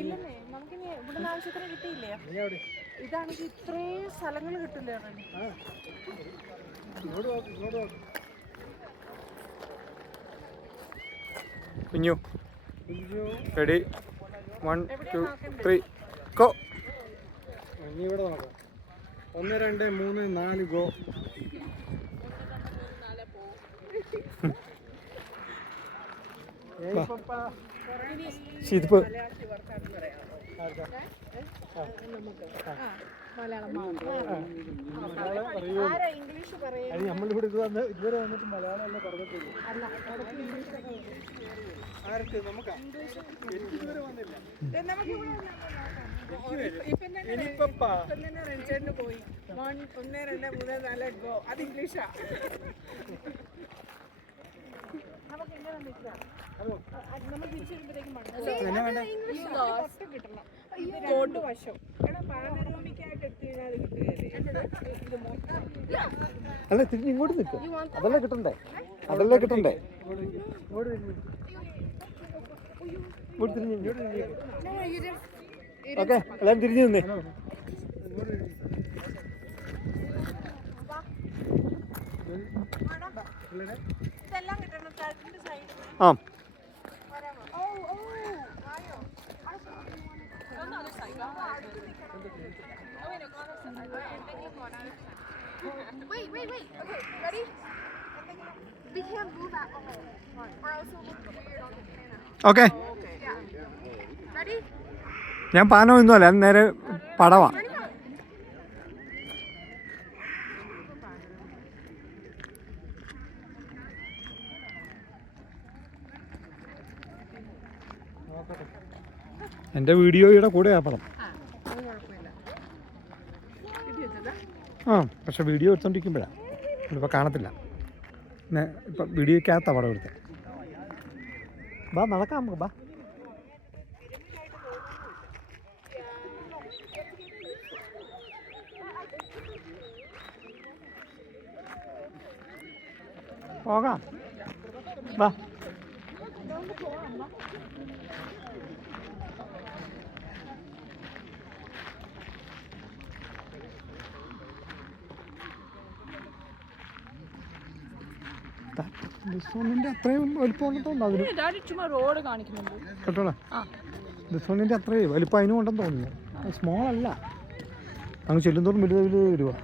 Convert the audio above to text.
ഇല്ലെന്നേ നമുക്കിനി ഇവിടെ ആവശ്യത്തിന് കിട്ടിയില്ലേ? ഇതാണെങ്കിൽ ഇത്രയും സ്ഥലങ്ങൾ കിട്ടില്ലേ? കുഞ്ഞു റെഡി 1 2 3 ഗോ. ഇനി ഇവിടെ നോക്കാം. 1 2 3 4 ഗോ. ശീതിപ്പ് നമ്മളിവിടെ ഇതുവരെ വന്നിട്ട് മലയാളം അല്ല പറഞ്ഞിട്ടുള്ളൂ. ആർക്ക് നമുക്കാ? എനിക്കിതുവരെ വന്നില്ല. പോയി 1 2 3 4 ഗോ. അത് ഇംഗ്ലീഷാ. നമുക്ക് എങ്ങനെ നിൽക്കാം? നമ്മൾ തിരിച്ചു വരുമ്പോഴത്തേക്കും കിട്ടണം. ഇത് വശം പാനോമിക്കായിട്ട് എത്തിയാൽ അല്ല തിരിഞ്ഞ് ഇങ്ങോട്ട് നിൽക്കും. അതല്ലേ കിട്ടണ്ടേ? അതല്ലേ കിട്ടണ്ടേ? ഓക്കെ എല്ലാവരും തിരിഞ്ഞു നിന്നേ. ആ Wait. Okay, ready? We can't move at all, or else it'll look weird on the camera. Okay Yeah. Ready? ഞാൻ പാനോ ഒന്നുമല്ല, നേരെ പടവാ. എൻ്റെ വീഡിയോയുടെ കൂടെ ആ പടം. ആ പക്ഷെ വീഡിയോ എടുത്തോണ്ടിരിക്കുമ്പോഴാണ് ഇപ്പോൾ കാണത്തില്ല. പിന്നെ ഇപ്പം വീഡിയോക്കകത്താണ് പടം എടുത്തത്. ബാ നടക്കാം നമുക്ക്, ബാ. പോകാം, ബാ. ഡിസോണിൻ്റെ അത്രയും വലിപ്പമുണ്ടെന്ന് തോന്നുന്നു. ചുമ്മാ റോഡ് കാണിക്കുന്നുണ്ട് കേട്ടോളെ. ഡിസോണിൻ്റെ അത്രയും വലിപ്പം അതിനും ഉണ്ടെന്ന് തോന്നുന്നു. സ്മോൾ അല്ല, അങ്ങ് ചെല്ലുന്തോറും വലുത് വലുത് വരുവാ.